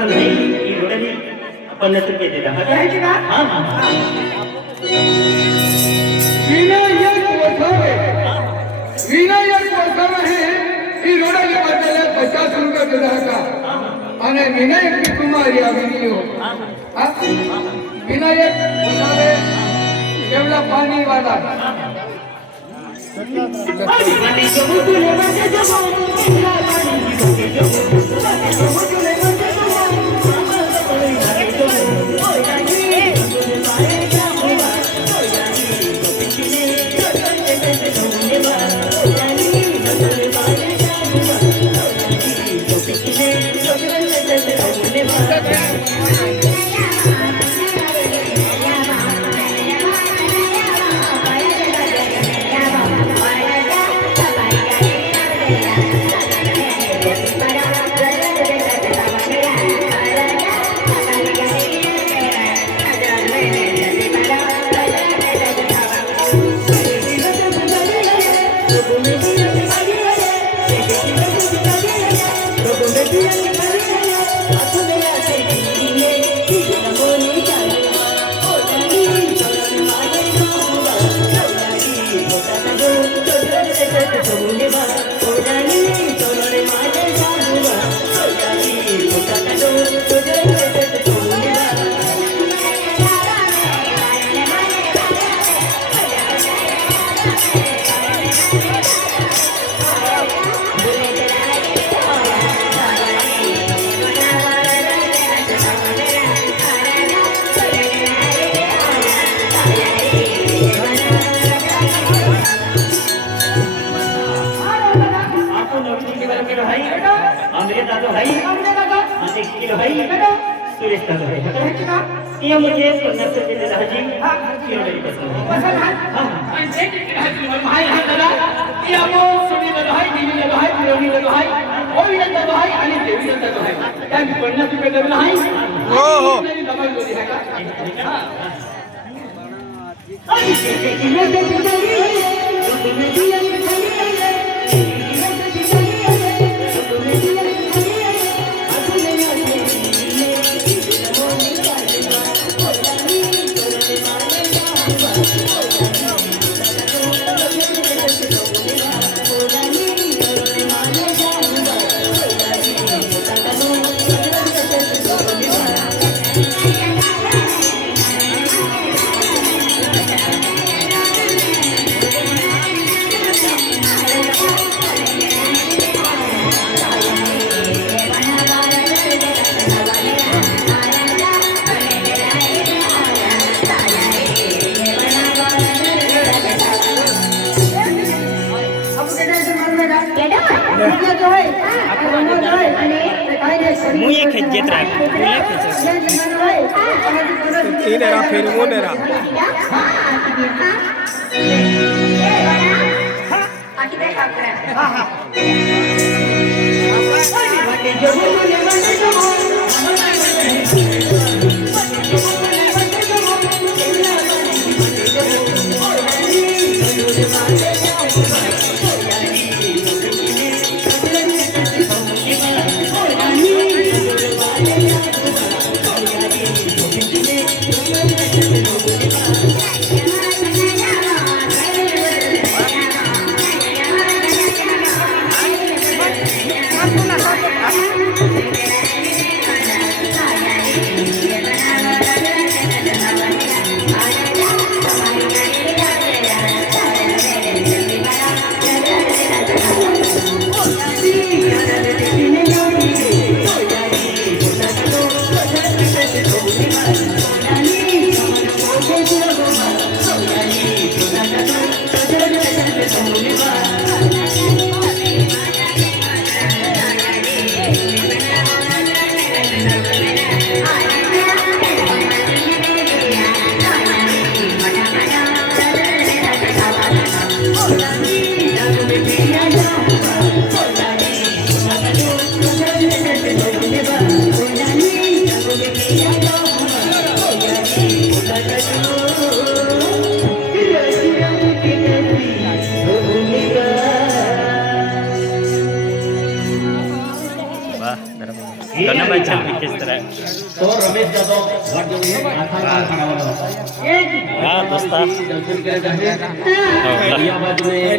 पसंद है एवढंही आपण नक्की केलेलं आहे का? हां हां विनायक वसावे हे ही रोडाली बदले 50 रुपये दिला का आणि विनायक की कुमारी अभिनियो विनायक वसावे एवढा पाणी वाला सुरेश दादा है ये मुझे सुनने से दिल राजी ये मेरी पसंद है हां हां जे भाई है दादा ये वो सुनी दादा है दीदी दादा है प्रेमी दादा है ओवी दादा है आणि देवी दादा है त्या पन्नास रुपये दादा है हो हो मेरी डबल बोली है का आणि ते किलो दे मुझे खिंचत रहा ini era film era Aku nak Ramesh Jadhav वाटजोडे Akhada खडावला एक हा, दोस्ता. दर्शन केले आहे या बाजूने